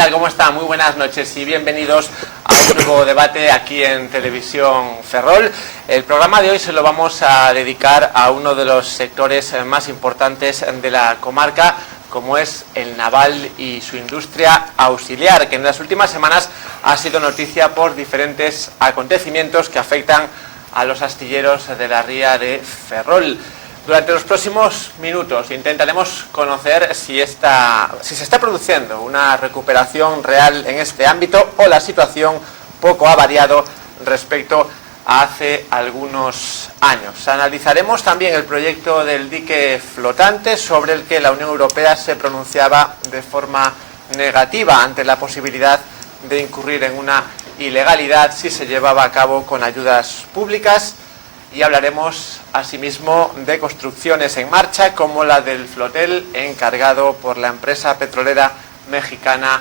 tal? ¿Cómo están? Muy buenas noches y bienvenidos a un nuevo debate aquí en Televisión Ferrol. El programa de hoy se lo vamos a dedicar a uno de los sectores más importantes de la comarca, como es el naval y su industria auxiliar, que en las últimas semanas ha sido noticia por diferentes acontecimientos que afectan a los astilleros de la ría de Ferrol. Durante los próximos minutos intentaremos conocer si se está produciendo una recuperación real en este ámbito o la situación poco ha variado respecto a hace algunos años. Analizaremos también el proyecto del dique flotante, sobre el que la Unión Europea se pronunciaba de forma negativa ante la posibilidad de incurrir en una ilegalidad si se llevaba a cabo con ayudas públicas. Y hablaremos asimismo de construcciones en marcha como la del flotel encargado por la empresa petrolera mexicana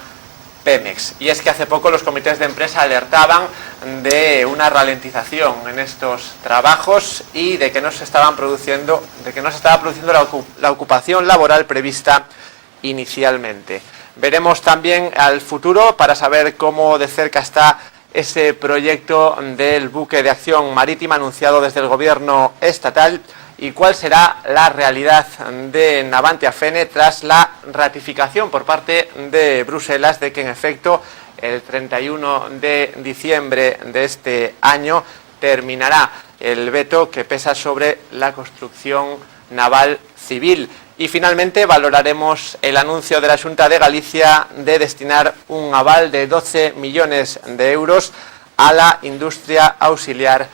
Pemex. Y es que hace poco los comités de empresa alertaban de una ralentización en estos trabajos y de que no se estaba produciendo la ocupación laboral prevista inicialmente. Veremos también al futuro para saber cómo de cerca está ese proyecto del buque de acción marítima anunciado desde el gobierno estatal y cuál será la realidad de Navantia Fene tras la ratificación por parte de Bruselas de que en efecto el 31 de diciembre de este año terminará el veto que pesa sobre la construcción naval civil. Y finalmente valoraremos el anuncio de la Xunta de Galicia de destinar un aval de 12 millones de euros a la industria auxiliar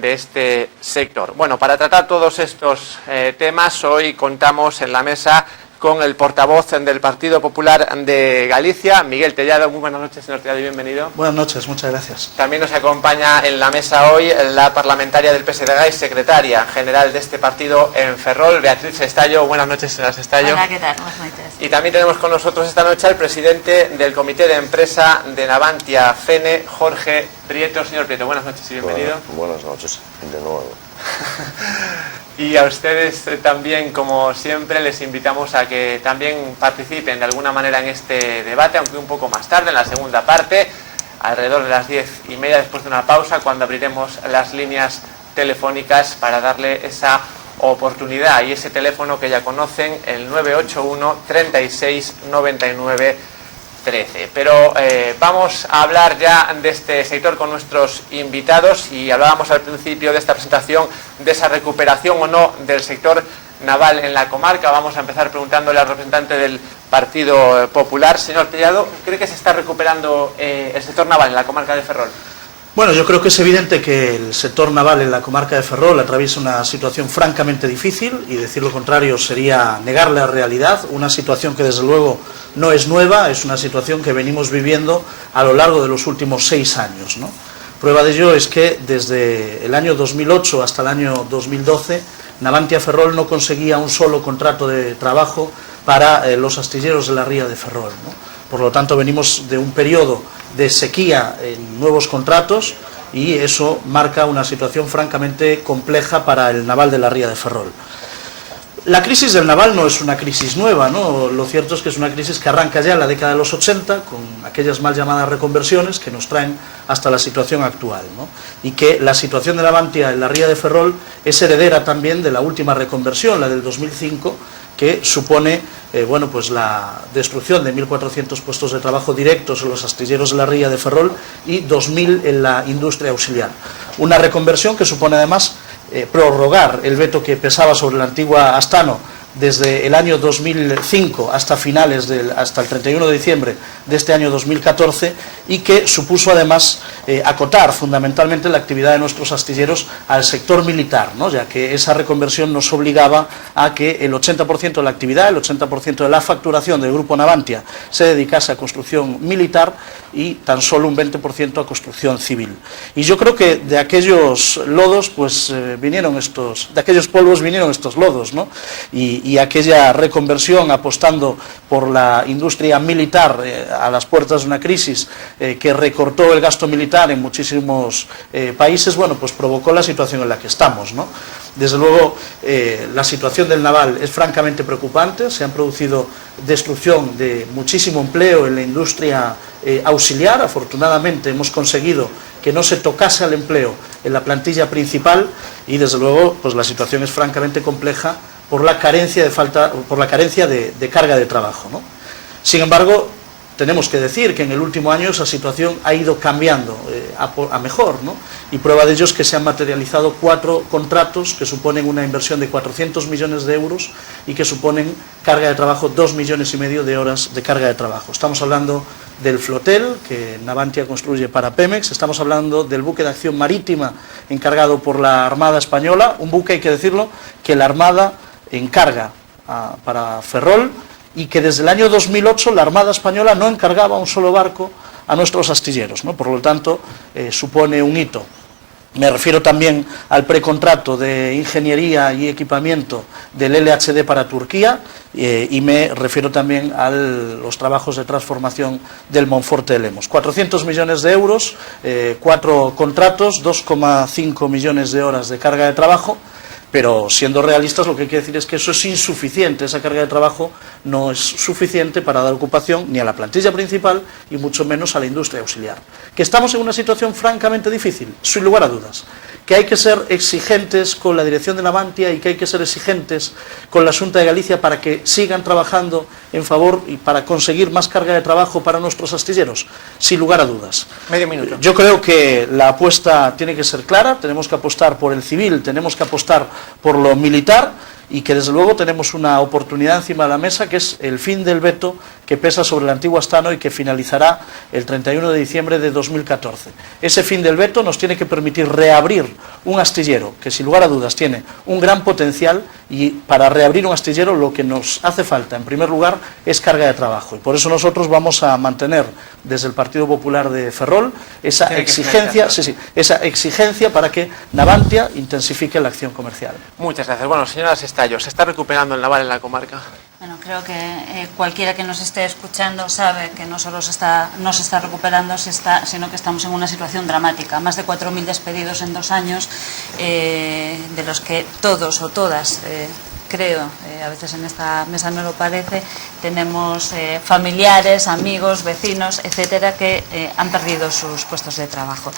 de este sector. Bueno, para tratar todos estos temas, hoy contamos en la mesa con el portavoz del Partido Popular de Galicia, Miguel Tellado. Muy buenas noches, señor Tellado, y bienvenido. Buenas noches, muchas gracias. También nos acompaña en la mesa hoy la parlamentaria del PSDG y secretaria general de este partido en Ferrol, Beatriz Sestallo. Buenas noches, señora Sestallo. Hola, ¿qué tal? Buenas noches. Y también tenemos con nosotros esta noche al presidente del Comité de Empresa de Navantia Fene, Jorge Prieto. Señor Prieto, buenas noches y bienvenido. Buenas noches, de nuevo. Y a ustedes también, como siempre, les invitamos a que también participen de alguna manera en este debate, aunque un poco más tarde, en la segunda parte, alrededor de las 10:30, después de una pausa, cuando abriremos las líneas telefónicas para darle esa oportunidad. Y ese teléfono que ya conocen, el 981 36 99 13. Pero vamos a hablar ya de este sector con nuestros invitados y hablábamos al principio de esta presentación de esa recuperación o no del sector naval en la comarca. Vamos a empezar preguntándole al representante del Partido Popular. Señor Tellado, ¿cree que se está recuperando el sector naval en la comarca de Ferrol? Bueno, yo creo que es evidente que el sector naval en la comarca de Ferrol atraviesa una situación francamente difícil y decir lo contrario sería negar la realidad, una situación que desde luego no es nueva, es una situación que venimos viviendo a lo largo de los últimos 6 años, ¿no? Prueba de ello es que desde el año 2008 hasta el año 2012 Navantia Ferrol no conseguía un solo contrato de trabajo para los astilleros de la ría de Ferrol, ¿no? Por lo tanto, venimos de un periodo de sequía en nuevos contratos y eso marca una situación francamente compleja para el naval de la ría de Ferrol. La crisis del naval no es una crisis nueva, ¿no? Lo cierto es que es una crisis que arranca ya en la década de los 80, con aquellas mal llamadas reconversiones que nos traen hasta la situación actual, ¿no? Y que la situación de Navantia en la ría de Ferrol es heredera también de la última reconversión, la del 2005, que supone pues la destrucción de 1.400 puestos de trabajo directos en los astilleros de la ría de Ferrol y 2.000 en la industria auxiliar. Una reconversión que supone además prorrogar el veto que pesaba sobre la antigua Astano desde el año 2005 hasta hasta el 31 de diciembre de este año 2014 y que supuso además acotar fundamentalmente la actividad de nuestros astilleros al sector militar, ¿no? Ya que esa reconversión nos obligaba a que el 80% de la actividad, el 80% de la facturación del Grupo Navantia se dedicase a construcción militar y tan solo un 20% a construcción civil. Y yo creo que de aquellos lodos de aquellos polvos vinieron estos lodos, ¿no? Y aquella reconversión apostando por la industria militar a las puertas de una crisis que recortó el gasto militar en muchísimos países, pues provocó la situación en la que estamos, ¿no? Desde luego, la situación del naval es francamente preocupante. Se han producido destrucción de muchísimo empleo en la industria auxiliar. Afortunadamente hemos conseguido que no se tocase al empleo en la plantilla principal y desde luego pues la situación es francamente compleja por la carencia de carga de trabajo, ¿no? Sin embargo, tenemos que decir que en el último año esa situación ha ido cambiando a mejor, ¿no? Y prueba de ello es que se han materializado 4 contratos que suponen una inversión de 400 millones de euros y que suponen carga de trabajo 2,5 millones de horas de carga de trabajo. Estamos hablando del flotel que Navantia construye para Pemex, estamos hablando del buque de acción marítima encargado por la Armada Española, un buque, hay que decirlo, que la Armada encarga para Ferrol, y que desde el año 2008 la Armada Española no encargaba un solo barco a nuestros astilleros, ¿no? Por lo tanto, supone un hito. Me refiero también al precontrato de ingeniería y equipamiento del LHD para Turquía y me refiero también a los trabajos de transformación del Monforte de Lemos. 400 millones de euros, 4 contratos, 2,5 millones de horas de carga de trabajo. Pero siendo realistas lo que hay que decir es que eso es insuficiente, esa carga de trabajo no es suficiente para dar ocupación ni a la plantilla principal y mucho menos a la industria auxiliar. Que estamos en una situación francamente difícil, sin lugar a dudas, que hay que ser exigentes con la dirección de Navantia y que hay que ser exigentes con la Xunta de Galicia para que sigan trabajando en favor y para conseguir más carga de trabajo para nuestros astilleros, sin lugar a dudas. Medio minuto. Yo creo que la apuesta tiene que ser clara, tenemos que apostar por el civil, tenemos que apostar por lo militar y que desde luego tenemos una oportunidad encima de la mesa que es el fin del veto que pesa sobre el antiguo Astano y que finalizará el 31 de diciembre de 2014. Ese fin del veto nos tiene que permitir reabrir un astillero que sin lugar a dudas tiene un gran potencial y para reabrir un astillero lo que nos hace falta en primer lugar es carga de trabajo y por eso nosotros vamos a mantener desde el Partido Popular de Ferrol esa exigencia, esa exigencia para que Navantia intensifique la acción comercial. Muchas gracias. Bueno, señora Sestallo, ¿se está recuperando el naval en la comarca? Bueno, creo que cualquiera que nos esté escuchando sabe que no solo no se está recuperando, sino que estamos en una situación dramática. Más de 4.000 despedidos en 2 años, de los que todos o todas, creo, a veces en esta mesa no lo parece, tenemos familiares, amigos, vecinos, etcétera, que han perdido sus puestos de trabajo.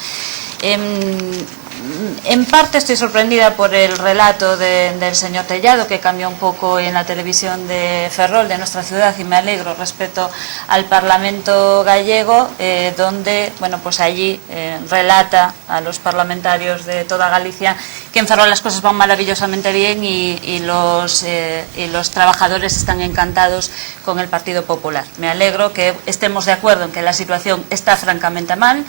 En parte estoy sorprendida por el relato del señor Tellado, que cambió un poco en la televisión de Ferrol, de nuestra ciudad, y me alegro respecto al Parlamento gallego, donde, bueno, pues allí relata a los parlamentarios de toda Galicia que en Ferrol las cosas van maravillosamente bien y los trabajadores están encantados con el Partido Popular. Me alegro que estemos de acuerdo en que la situación está francamente mal.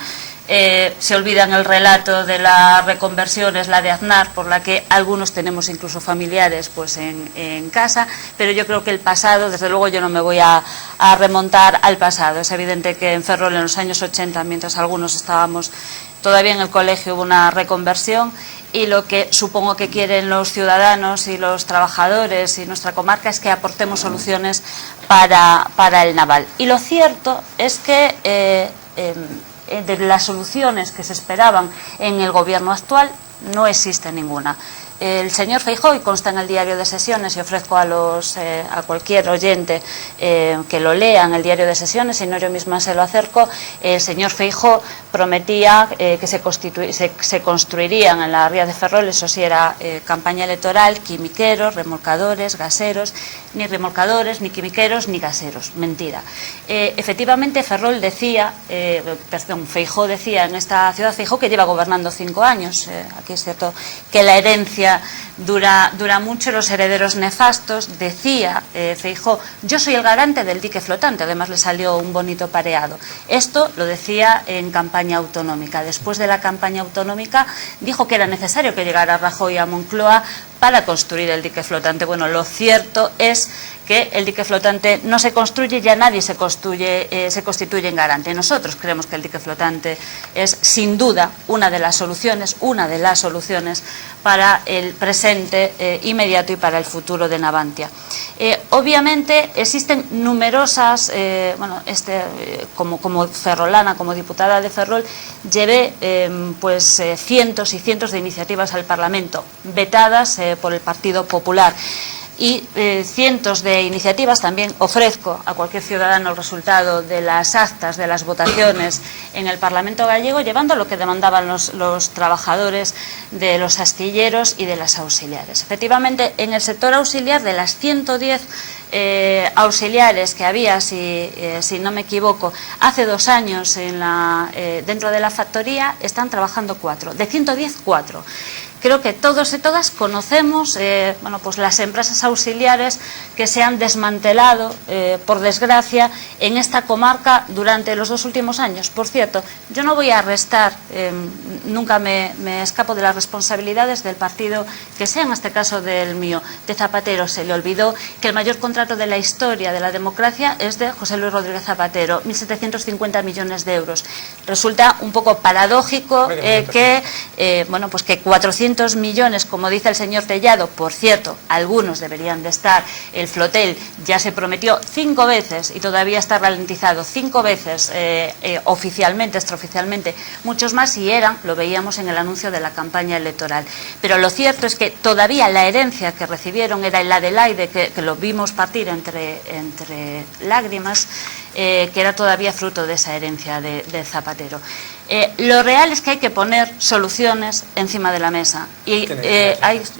Se olvidan el relato de la reconversión, es la de Aznar, por la que algunos tenemos incluso familiares pues en casa, pero yo creo que el pasado, desde luego yo no me voy a remontar al pasado. Es evidente que en Ferrol en los años 80, mientras algunos estábamos todavía en el colegio, hubo una reconversión y lo que supongo que quieren los ciudadanos y los trabajadores y nuestra comarca es que aportemos soluciones para el naval. Y lo cierto es que de las soluciones que se esperaban en el gobierno actual no existe ninguna. El señor Feijóo, y consta en el diario de sesiones, y ofrezco a cualquier oyente que lo lea en el diario de sesiones, si no yo misma se lo acerco, el señor Feijóo prometía que se construirían en la ría de Ferrol, eso sí era campaña electoral, quimiqueros, remolcadores, gaseros, ni remolcadores, ni quimiqueros, ni gaseros. Mentira. Efectivamente, Ferrol decía, Feijóo decía en esta ciudad, Feijóo que lleva gobernando 5 años, aquí es cierto que la herencia dura mucho, los herederos nefastos, decía Feijóo, yo soy el garante del dique flotante, además le salió un bonito pareado. Esto lo decía en campaña autonómica. Después de la campaña autonómica dijo que era necesario que llegara Rajoy a Moncloa para construir el dique flotante. Bueno, lo cierto es que el dique flotante no se construye, ya nadie se constituye en garante. Nosotros creemos que el dique flotante es sin duda una de las soluciones para el presente inmediato y para el futuro de Navantia. Obviamente existen numerosas, como ferrolana, como diputada de Ferrol, llevé cientos y cientos de iniciativas al Parlamento, vetadas por el Partido Popular. y cientos de iniciativas. También ofrezco a cualquier ciudadano el resultado de las actas de las votaciones en el Parlamento gallego, llevando lo que demandaban los trabajadores de los astilleros y de las auxiliares. Efectivamente, en el sector auxiliar, de las 110 auxiliares que había, si no me equivoco, hace 2 años dentro de la factoría, están trabajando 4. De 110, 4. Creo que todos y todas conocemos pues las empresas auxiliares que se han desmantelado, por desgracia, en esta comarca durante los 2 últimos años. Por cierto, yo no voy a restar, nunca me escapo de las responsabilidades del partido que sea, en este caso del mío, de Zapatero. Se le olvidó que el mayor contrato de la historia de la democracia es de José Luis Rodríguez Zapatero, 1.750 millones de euros. Resulta un poco paradójico que 400 millones, como dice el señor Tellado, por cierto, algunos deberían de estar, el flotel ya se prometió 5 veces y todavía está ralentizado 5 veces oficialmente, extraoficialmente, muchos más, y lo veíamos en el anuncio de la campaña electoral. Pero lo cierto es que todavía la herencia que recibieron era el Adelaide, que lo vimos partir entre lágrimas, que era todavía fruto de esa herencia de Zapatero. Lo real es que hay que poner soluciones encima de la mesa y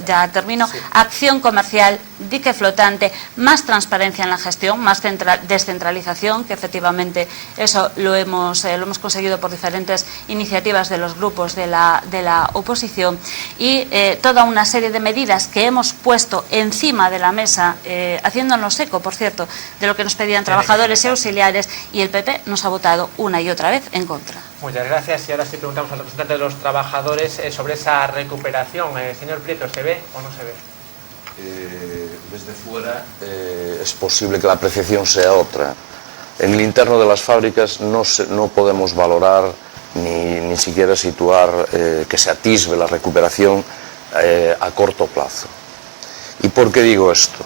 ya termino, sí. Acción comercial, dique flotante, más transparencia en la gestión, más descentralización, que efectivamente eso lo hemos conseguido por diferentes iniciativas de los grupos de la oposición, y toda una serie de medidas que hemos puesto encima de la mesa, haciéndonos eco, por cierto, de lo que nos pedían trabajadores y auxiliares, y el PP nos ha votado una y otra vez en contra. Muchas gracias. Y ahora sí preguntamos al representante de los trabajadores sobre esa recuperación. Señor Prieto, ¿se ve o no se ve? Desde fuera es posible que la apreciación sea otra. En el interno de las fábricas no podemos valorar ni siquiera situar que se atisbe la recuperación a corto plazo. ¿Y por qué digo esto?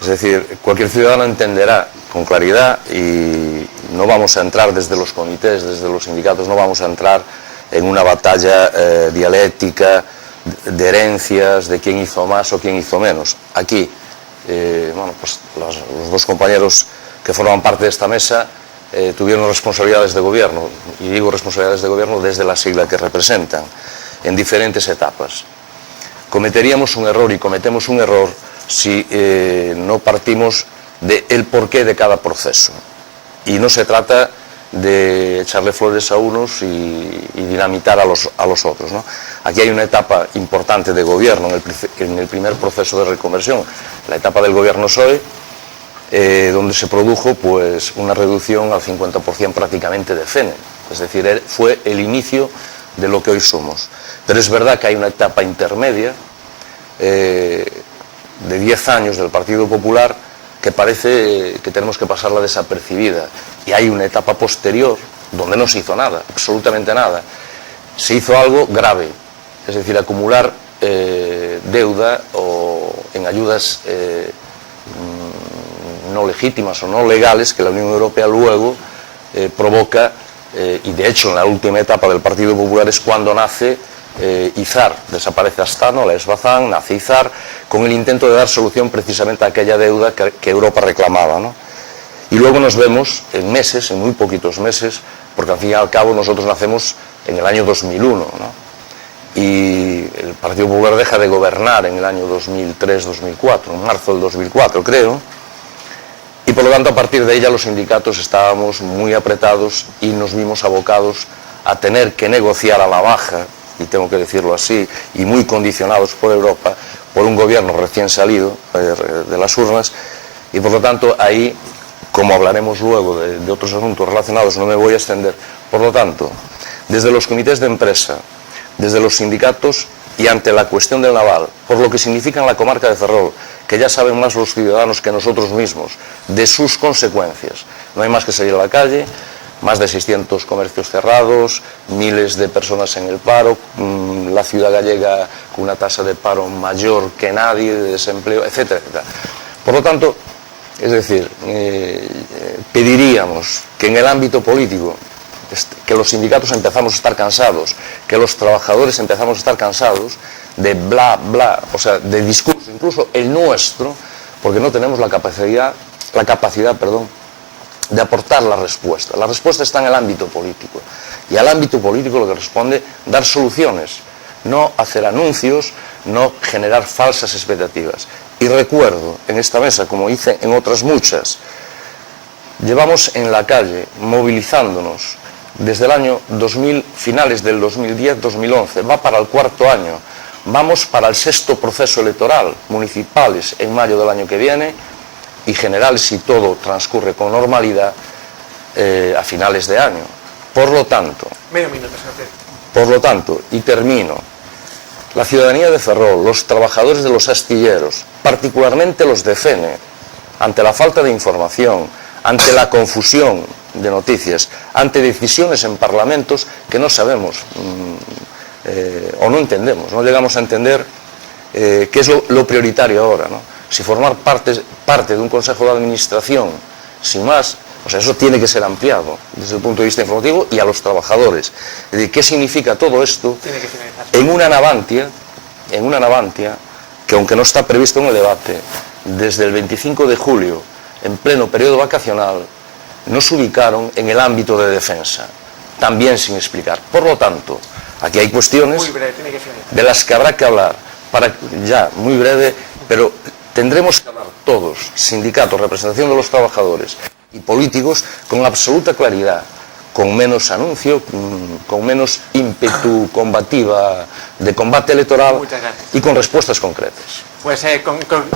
Es decir, cualquier ciudadano entenderá con claridad, y no vamos a entrar desde los comités, desde los sindicatos, no vamos a entrar en una batalla dialéctica de herencias, de quién hizo más o quién hizo menos. Aquí, los 2 compañeros que forman parte de esta mesa tuvieron responsabilidades de gobierno, y digo responsabilidades de gobierno desde la sigla que representan, en diferentes etapas. Cometeríamos un error, y cometemos un error, si no partimos del porqué de cada proceso. Y no se trata de echarle flores a unos y dinamitar a los otros, ¿no? Aquí hay una etapa importante de gobierno en el primer proceso de reconversión, la etapa del gobierno PSOE, donde se produjo pues una reducción al 50% prácticamente de FENE. Es decir, fue el inicio de lo que hoy somos. Pero es verdad que hay una etapa intermedia de 10 años del Partido Popular que parece que tenemos que pasarla desapercibida, y hay una etapa posterior donde no se hizo nada, absolutamente nada. Se hizo algo grave, es decir, acumular deuda o en ayudas no legítimas o no legales que la Unión Europea luego provoca, y de hecho en la última etapa del Partido Popular es cuando nace Izar, desaparece Astano, la Esbazán, nace Izar, con el intento de dar solución precisamente a aquella deuda que Europa reclamaba, ¿no? Y luego nos vemos en meses, en muy poquitos meses, porque al fin y al cabo nosotros nacemos en el año 2001, ¿no? Y el Partido Popular deja de gobernar en el año 2003-2004, en marzo del 2004 creo, y por lo tanto a partir de ahí ya los sindicatos estábamos muy apretados y nos vimos abocados a tener que negociar a la baja, y tengo que decirlo así, y muy condicionados por Europa, por un gobierno recién salido de las urnas, y por lo tanto ahí, como hablaremos luego de otros asuntos relacionados, no me voy a extender. Por lo tanto, desde los comités de empresa, desde los sindicatos y ante la cuestión del naval, por lo que significa en la comarca de Ferrol, que ya saben más los ciudadanos que nosotros mismos, de sus consecuencias, no hay más que salir a la calle. Más de 600 comercios cerrados, miles de personas en el paro, la ciudad gallega con una tasa de paro mayor que nadie, de desempleo, etcétera, etcétera. Por lo tanto, es decir, pediríamos que en el ámbito político, que los sindicatos empezamos a estar cansados, que los trabajadores empezamos a estar cansados de bla, bla, o sea, de discursos incluso el nuestro, porque no tenemos la capacidad de aportar la respuesta. La respuesta está en el ámbito político, y al ámbito político lo que responde dar soluciones, no hacer anuncios, no generar falsas expectativas. Y recuerdo en esta mesa, como hice en otras muchas, llevamos en la calle movilizándonos desde el año 2000, finales del 2010-2011, va para el 4º año, vamos para el 6º proceso electoral, municipales en mayo del año que viene y generales, si todo transcurre con normalidad, a finales de año. Por lo tanto, y termino, la ciudadanía de Ferrol, los trabajadores de los astilleros, particularmente los de CENE, ante la falta de información, ante la confusión de noticias, ante decisiones en parlamentos que no sabemos o no entendemos, no llegamos a entender qué es lo prioritario ahora, ¿no? Si formar parte de un consejo de administración, sin más, o sea, eso tiene que ser ampliado desde el punto de vista informativo y a los trabajadores. Es decir, ¿qué significa todo esto en una Navantia que, aunque no está previsto en el debate, desde el 25 de julio, en pleno periodo vacacional, nos ubicaron en el ámbito de defensa, también sin explicar? Por lo tanto, aquí hay cuestiones de las que habrá que hablar, muy breve, pero tendremos que hablar todos, sindicatos, representación de los trabajadores y políticos, con absoluta claridad, con menos anuncio, con menos ímpetu combativa de combate electoral y con respuestas concretas. Pues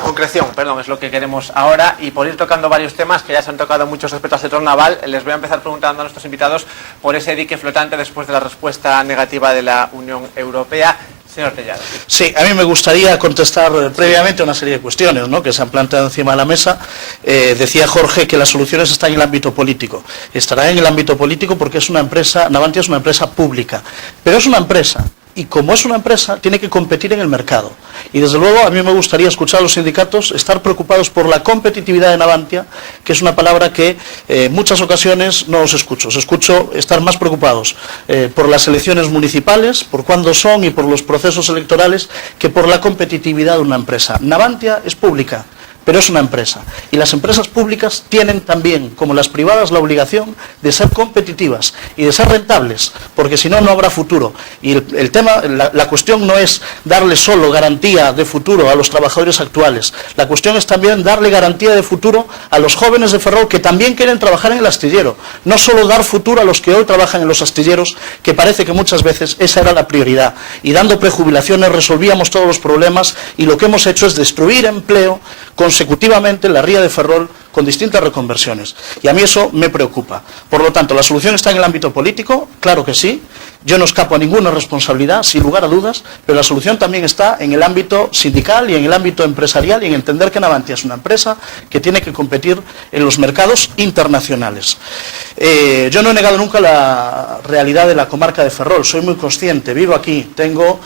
concreción, perdón, es lo que queremos ahora, y por ir tocando varios temas que ya se han tocado muchos respecto al sector naval, les voy a empezar preguntando a nuestros invitados por ese dique flotante después de la respuesta negativa de la Unión Europea. Señor Tellado. Sí, a mí me gustaría contestar previamente a una serie de cuestiones, ¿no?, que se han planteado encima de la mesa. Decía Jorge que las soluciones están en el ámbito político. Estará en el ámbito político porque es una empresa, Navantia es una empresa pública, pero es una empresa. Y como es una empresa, tiene que competir en el mercado. Y desde luego a mí me gustaría escuchar a los sindicatos estar preocupados por la competitividad de Navantia, que es una palabra que en muchas ocasiones no os escucho. Os escucho estar más preocupados por las elecciones municipales, por cuándo son y por los procesos electorales, que por la competitividad de una empresa. Navantia es pública, pero es una empresa. Y las empresas públicas tienen también, como las privadas, la obligación de ser competitivas y de ser rentables, porque si no, no habrá futuro. Y el tema, la cuestión no es darle solo garantía de futuro a los trabajadores actuales. La cuestión es también darle garantía de futuro a los jóvenes de Ferrol que también quieren trabajar en el astillero. No solo dar futuro a los que hoy trabajan en los astilleros, que parece que muchas veces esa era la prioridad. Y dando prejubilaciones resolvíamos todos los problemas, y lo que hemos hecho es destruir empleo consecutivamente en la ría de Ferrol con distintas reconversiones. Y a mí eso me preocupa. Por lo tanto, ¿la solución está en el ámbito político? Claro que sí. Yo no escapo a ninguna responsabilidad, sin lugar a dudas, pero la solución también está en el ámbito sindical y en el ámbito empresarial, y en entender que Navantia es una empresa que tiene que competir en los mercados internacionales. Yo no he negado nunca la realidad de la comarca de Ferrol, soy muy consciente, vivo aquí, tengo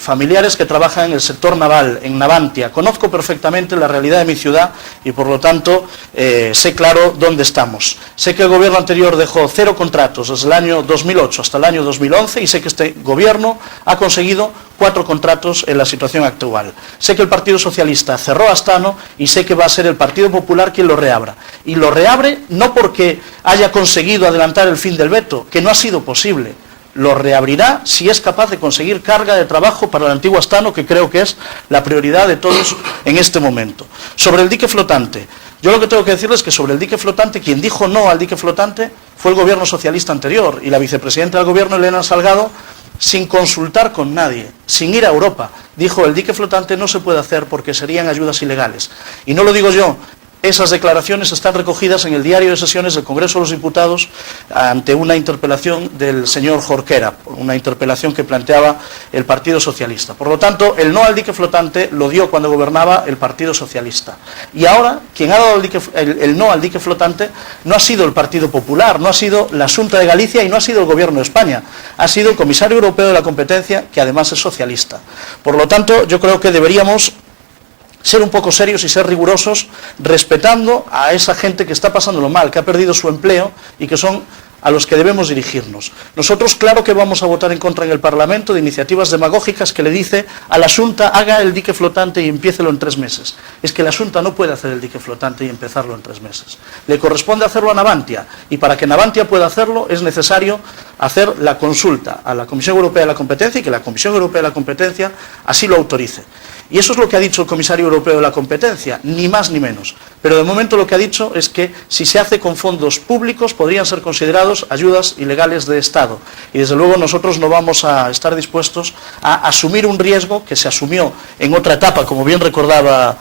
familiares que trabajan en el sector naval, en Navantia, conozco perfectamente la realidad de mi ciudad y por lo tanto sé claro dónde estamos. Sé que el gobierno anterior dejó 0 contratos desde el año 2008 hasta el año 2011 y sé que este gobierno ha conseguido 4 contratos en la situación actual. Sé que el Partido Socialista cerró Astano y sé que va a ser el Partido Popular quien lo reabra. Y lo reabre no porque haya conseguido adelantar el fin del veto, que no ha sido posible. Lo reabrirá si es capaz de conseguir carga de trabajo para el antiguo Astano, que creo que es la prioridad de todos en este momento. Sobre el dique flotante, yo lo que tengo que decirles es que sobre el dique flotante, quien dijo no al dique flotante fue el gobierno socialista anterior, y la vicepresidenta del gobierno, Elena Salgado, sin consultar con nadie, sin ir a Europa, dijo: el dique flotante no se puede hacer porque serían ayudas ilegales. Y no lo digo yo. Esas declaraciones están recogidas en el diario de sesiones del Congreso de los Diputados ante una interpelación del señor Jorquera, una interpelación que planteaba el Partido Socialista. Por lo tanto, el no al dique flotante lo dio cuando gobernaba el Partido Socialista. Y ahora, quien ha dado el no al dique flotante no ha sido el Partido Popular, no ha sido la Xunta de Galicia y no ha sido el Gobierno de España. Ha sido el Comisario Europeo de la Competencia, que además es socialista. Por lo tanto, yo creo que deberíamos ser un poco serios y ser rigurosos, respetando a esa gente que está pasándolo mal, que ha perdido su empleo y que son a los que debemos dirigirnos. Nosotros claro que vamos a votar en contra en el Parlamento de iniciativas demagógicas que le dice a la Xunta haga el dique flotante y empiécelo en 3 meses. Es que la Xunta no puede hacer el dique flotante y empezarlo en 3 meses. Le corresponde hacerlo a Navantia, y para que Navantia pueda hacerlo es necesario hacer la consulta a la Comisión Europea de la Competencia y que la Comisión Europea de la Competencia así lo autorice. Y eso es lo que ha dicho el Comisario Europeo de la Competencia, ni más ni menos. Pero de momento lo que ha dicho es que si se hace con fondos públicos podrían ser considerados ayudas ilegales de Estado. Y desde luego nosotros no vamos a estar dispuestos a asumir un riesgo que se asumió en otra etapa, como bien recordaba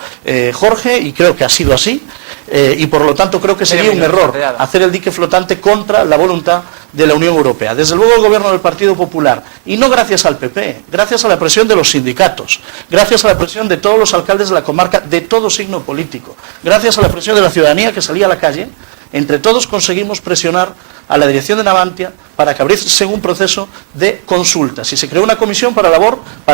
Jorge, y creo que ha sido así. Y por lo tanto creo que sería un error hacer el dique flotante contra la voluntad de la Unión Europea. Desde luego el gobierno del Partido Popular, y no gracias al PP, gracias a la presión de los sindicatos, gracias a la presión de todos los alcaldes de la comarca de todo signo político, gracias a la presión de la ciudadanía que salía a la calle, entre todos conseguimos presionar a la dirección de Navantia para que abriese un proceso de consultas. Y se creó una comisión para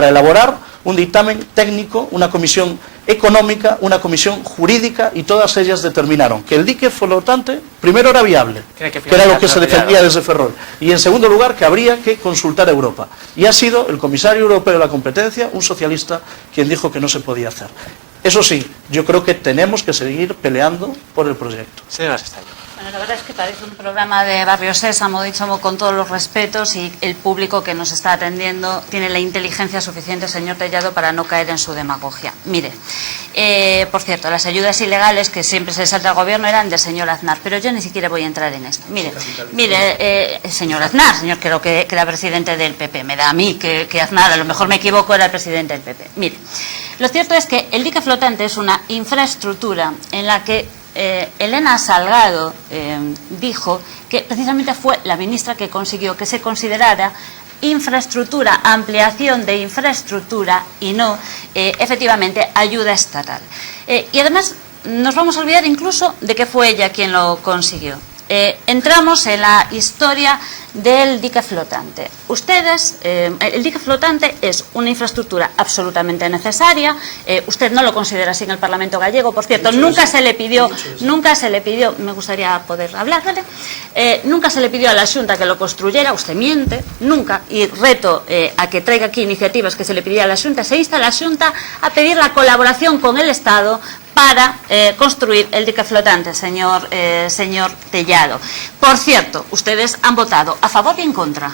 elaborar un dictamen técnico, una comisión económica, una comisión jurídica, y todas ellas determinaron que el dique flotante primero era viable, que era lo que se defendía desde Ferrol, y en segundo lugar que habría que consultar a Europa. Y ha sido el Comisario Europeo de la Competencia, un socialista, quien dijo que no se podía hacer. Eso sí, yo creo que tenemos que seguir peleando por el proyecto. Señora Sestaño. Bueno, la verdad es que parece un programa de Barrio Sésamo, dicho con todos los respetos, y el público que nos está atendiendo tiene la inteligencia suficiente, señor Tellado, para no caer en su demagogia. Mire, por cierto, las ayudas ilegales que siempre se salta al gobierno eran del señor Aznar, pero yo ni siquiera voy a entrar en esto. Mire, señor Aznar, señor, creo que era presidente del PP, me da a mí que Aznar, a lo mejor me equivoco, era el presidente del PP. Mire, lo cierto es que el dique flotante es una infraestructura en la que Elena Salgado dijo que precisamente fue la ministra que consiguió que se considerara infraestructura, ampliación de infraestructura y no efectivamente ayuda estatal. Y además nos vamos a olvidar incluso de que fue ella quien lo consiguió. Entramos en la historia del dique flotante. Ustedes, el dique flotante es una infraestructura absolutamente necesaria. Usted no lo considera así en el Parlamento gallego. Por cierto, nunca se le pidió, me gustaría poder hablar, ¿vale? Nunca se le pidió a la Xunta que lo construyera. Usted miente, nunca. Y reto a que traiga aquí iniciativas que se le pidiera a la Xunta. Se insta a la Xunta a pedir la colaboración con el Estado para construir el dique flotante, señor Tellado. Por cierto, ustedes han votado a favor y en contra.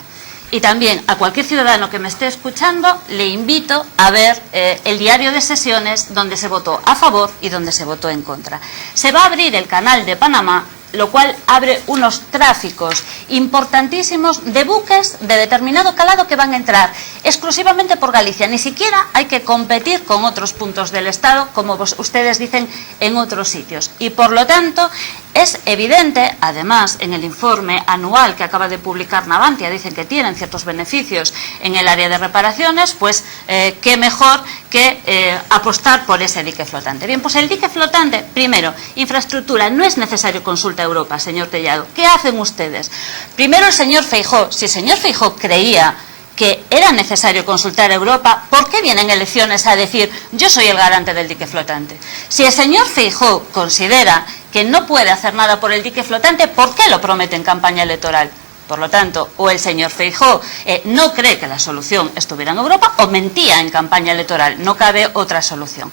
Y también a cualquier ciudadano que me esté escuchando le invito a ver el diario de sesiones donde se votó a favor y donde se votó en contra. Se va a abrir el canal de Panamá, lo cual abre unos tráficos importantísimos de buques de determinado calado que van a entrar exclusivamente por Galicia. Ni siquiera hay que competir con otros puntos del Estado, como ustedes dicen, en otros sitios. Y por lo tanto es evidente, además, en el informe anual que acaba de publicar Navantia, dicen que tienen ciertos beneficios en el área de reparaciones, pues qué mejor que apostar por ese dique flotante. Bien, pues el dique flotante, primero, infraestructura, no es necesario consulta a Europa, señor Tellado. ¿Qué hacen ustedes? Primero el señor Feijóo. Si el señor Feijóo creía que era necesario consultar a Europa, ¿por qué vienen elecciones a decir yo soy el garante del dique flotante? Si el señor Feijóo considera que no puede hacer nada por el dique flotante, ¿por qué lo promete en campaña electoral? Por lo tanto, o el señor Feijóo no cree que la solución estuviera en Europa, o mentía en campaña electoral. No cabe otra solución.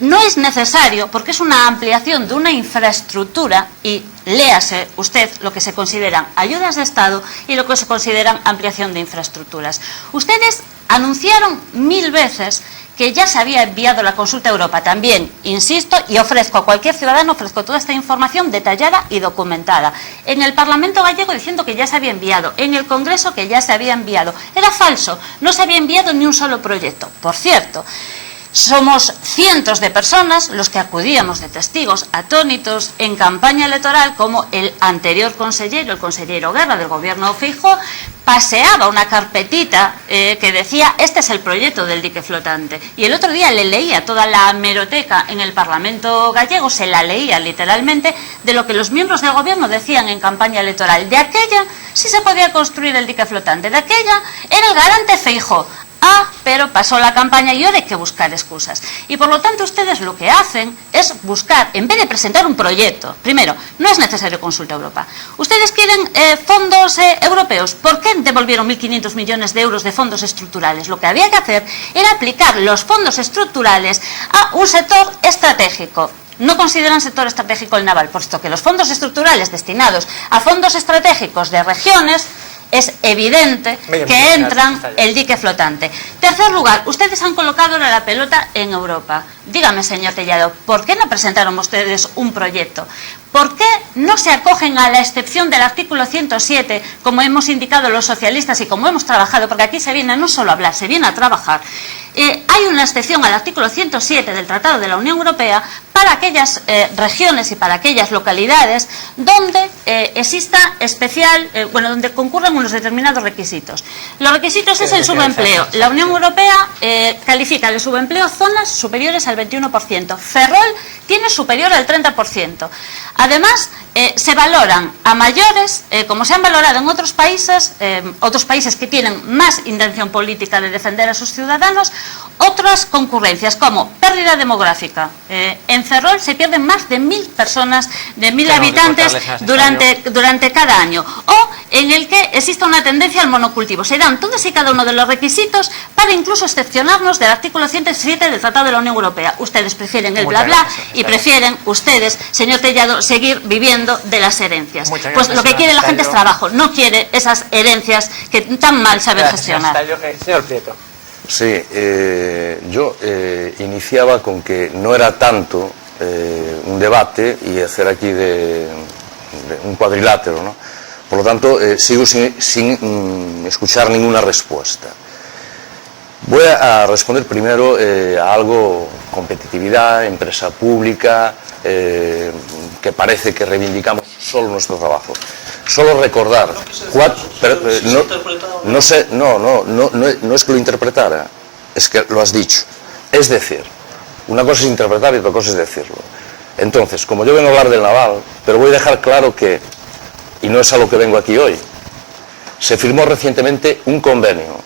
No es necesario, porque es una ampliación de una infraestructura, y léase usted lo que se consideran ayudas de Estado y lo que se consideran ampliación de infraestructuras. Ustedes anunciaron 1000 veces que ya se había enviado la consulta a Europa. También, insisto, y ofrezco a cualquier ciudadano, ofrezco toda esta información detallada y documentada. En el Parlamento gallego diciendo que ya se había enviado, en el Congreso que ya se había enviado. Era falso, no se había enviado ni un solo proyecto. Por cierto, somos cientos de personas los que acudíamos de testigos atónitos en campaña electoral, como el anterior consellero, el consellero Guerra del gobierno Feijóo, paseaba una carpetita que decía este es el proyecto del dique flotante, y el otro día le leía toda la hemeroteca en el Parlamento gallego, se la leía literalmente de lo que los miembros del gobierno decían en campaña electoral. De aquella sí se podía construir el dique flotante, de aquella era el garante Feijóo. pero pasó la campaña y ahora hay que buscar excusas. Y por lo tanto ustedes lo que hacen es buscar, en vez de presentar un proyecto, primero, no es necesario consulta a Europa. Ustedes quieren fondos europeos. ¿Por qué devolvieron 1.500 millones de euros de fondos estructurales? Lo que había que hacer era aplicar los fondos estructurales a un sector estratégico. No consideran sector estratégico el naval, puesto que los fondos estructurales destinados a fondos estratégicos de regiones es evidente que entran el dique flotante. Tercer lugar, ustedes han colocado la pelota en Europa. Dígame, señor Tellado, ¿por qué no presentaron ustedes un proyecto? ¿Por qué no se acogen a la excepción del artículo 107, como hemos indicado los socialistas y como hemos trabajado? Porque aquí se viene no solo a hablar, se viene a trabajar. Hay una excepción al artículo 107 del Tratado de la Unión Europea para aquellas regiones y para aquellas localidades donde exista especial, donde concurran unos determinados requisitos. Los requisitos es el subempleo. La Unión Europea califica de subempleo zonas superiores al 21%. Ferrol tiene superior al 30%. Además, se valoran a mayores, como se han valorado en otros países que tienen más intención política de defender a sus ciudadanos, otras concurrencias como pérdida demográfica. En Ferrol se pierden más de 1.000 personas, de 1.000 habitantes durante cada año, o en el que exista una tendencia al monocultivo. Se dan todos y cada uno de los requisitos para incluso excepcionarnos del artículo 107 del Tratado de la Unión Europea. Ustedes prefieren el bla bla y prefieren ustedes, señor Tellado, seguir viviendo de las herencias. Pues lo que quiere la gente es trabajo, no quiere esas herencias que tan mal saben gestionar. Señor Prieto. Sí, yo iniciaba con que no era tanto un debate y hacer aquí de un cuadrilátero, ¿no? Por lo tanto, sigo sin escuchar ninguna respuesta. Voy a responder primero a algo, competitividad, empresa pública, que parece que reivindicamos solo nuestro trabajo. Solo recordar, no es que lo interpretara, es que lo has dicho. Es decir, una cosa es interpretar y otra cosa es decirlo. Entonces, como yo vengo a hablar del naval, pero voy a dejar claro que, y no es a lo que vengo aquí hoy, se firmó recientemente un convenio,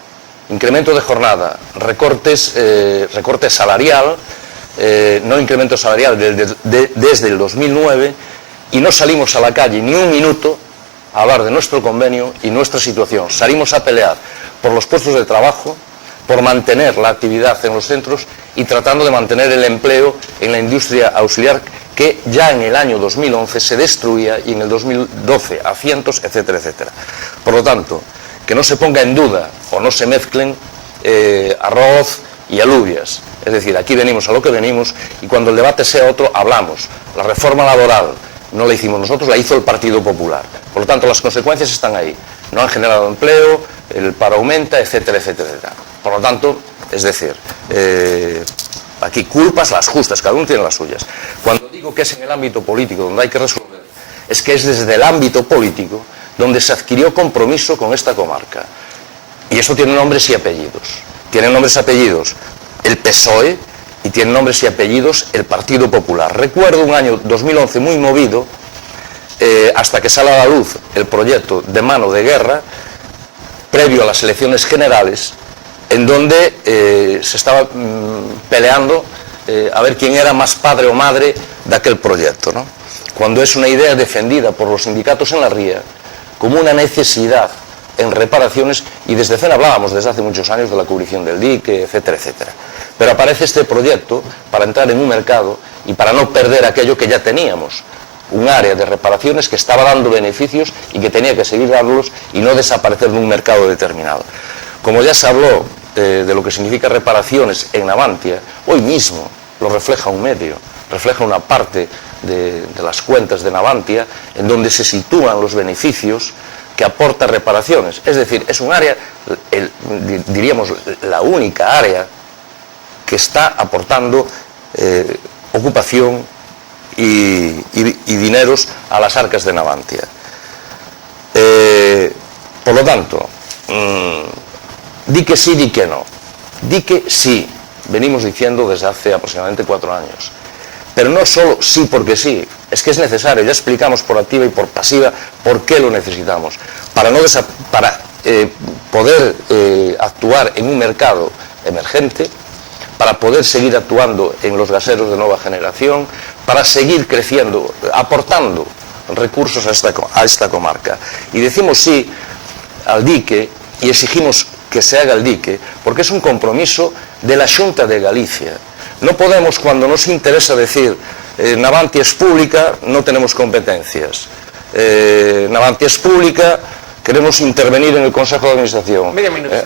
incremento de jornada, recorte salarial, no incremento salarial desde el 2009, y no salimos a la calle ni un minuto a hablar de nuestro convenio y nuestra situación. Salimos a pelear por los puestos de trabajo, por mantener la actividad en los centros y tratando de mantener el empleo en la industria auxiliar, que ya en el año 2011 se destruía y en el 2012 a cientos, etcétera, etcétera. Por lo tanto, que no se ponga en duda o no se mezclen arroz y alubias. Es decir, aquí venimos a lo que venimos y cuando el debate sea otro, hablamos. La reforma laboral no la hicimos nosotros, la hizo el Partido Popular. Por lo tanto, las consecuencias están ahí. No han generado empleo, el paro aumenta, etcétera, etcétera, etcétera. Por lo tanto, es decir, aquí culpas las justas, cada uno tiene las suyas. Cuando digo que es en el ámbito político donde hay que resolver, es que es desde el ámbito político donde se adquirió compromiso con esta comarca. Y eso tiene nombres y apellidos. Tiene nombres y apellidos el PSOE y tiene nombres y apellidos el Partido Popular. Recuerdo un año 2011 muy movido, hasta que sale a la luz el proyecto de mano de guerra, previo a las elecciones generales, en donde se estaba peleando a ver quién era más padre o madre de aquel proyecto, ¿no? Cuando es una idea defendida por los sindicatos en la ría como una necesidad en reparaciones, y desde CEN hablábamos desde hace muchos años de la cubrición del dique, etcétera, etcétera. Pero aparece este proyecto para entrar en un mercado y para no perder aquello que ya teníamos, un área de reparaciones que estaba dando beneficios y que tenía que seguir dándolos y no desaparecer de un mercado determinado. Como ya se habló de lo que significa reparaciones en Navantia, hoy mismo lo refleja un medio, refleja una parte de las cuentas de Navantia en donde se sitúan los beneficios que aporta reparaciones. Es decir, es un área, diríamos, la única área que está aportando ocupación y dineros a las arcas de Navantia. Por lo tanto, di que sí, di que no. Di que sí, venimos diciendo desde hace aproximadamente 4 años. Pero no solo sí porque sí, es que es necesario, ya explicamos por activa y por pasiva por qué lo necesitamos. Para poder actuar en un mercado emergente, para poder seguir actuando en los gaseros de nueva generación, para seguir creciendo, aportando recursos a esta comarca. Y decimos sí al dique y exigimos que se haga el dique, porque es un compromiso de la Xunta de Galicia. No podemos, cuando nos interesa, decir Navantia es pública, no tenemos competencias. Navantia es pública, queremos intervenir en el Consejo de Administración. Medio minuto.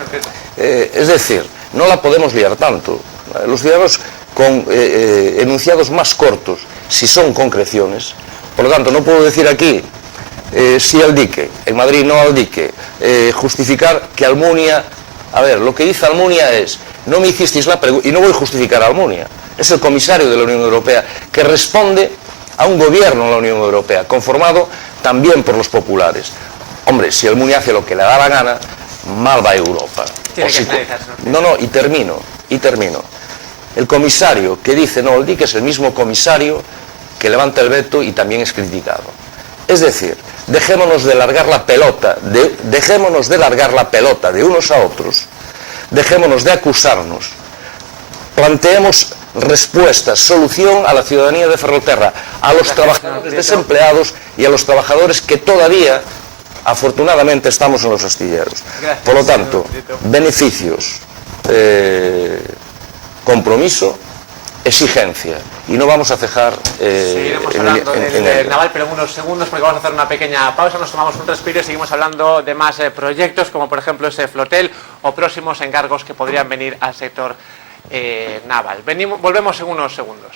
Es decir, no la podemos liar tanto. Los ciudadanos con enunciados más cortos, si son concreciones, por lo tanto no puedo decir aquí sí al dique, en Madrid no al dique, justificar que Almunia, a ver, lo que dice Almunia es, no me hicisteis la pregunta, y no voy a justificar a Almunia, es el comisario de la Unión Europea que responde a un gobierno de la Unión Europea, conformado también por los populares. Hombre, si Almunia hace lo que le da la gana, mal va a Europa. Tiene que finalizarse, ¿no? No, y termino. El comisario que dice no al dique es el mismo comisario que levanta el veto y también es criticado. Es decir, dejémonos de largar la pelota de unos a otros, dejémonos de acusarnos, planteemos respuestas, solución a la ciudadanía de Ferrolterra, a los trabajadores desempleados y a los trabajadores que todavía, afortunadamente, estamos en los astilleros. Por lo tanto, beneficios, compromiso, exigencia, y no vamos a cejar seguiremos hablando del naval, pero en unos segundos, porque vamos a hacer una pequeña pausa, nos tomamos un respiro y seguimos hablando de más proyectos, como por ejemplo ese flotel o próximos encargos que podrían venir al sector naval. Volvemos en unos segundos.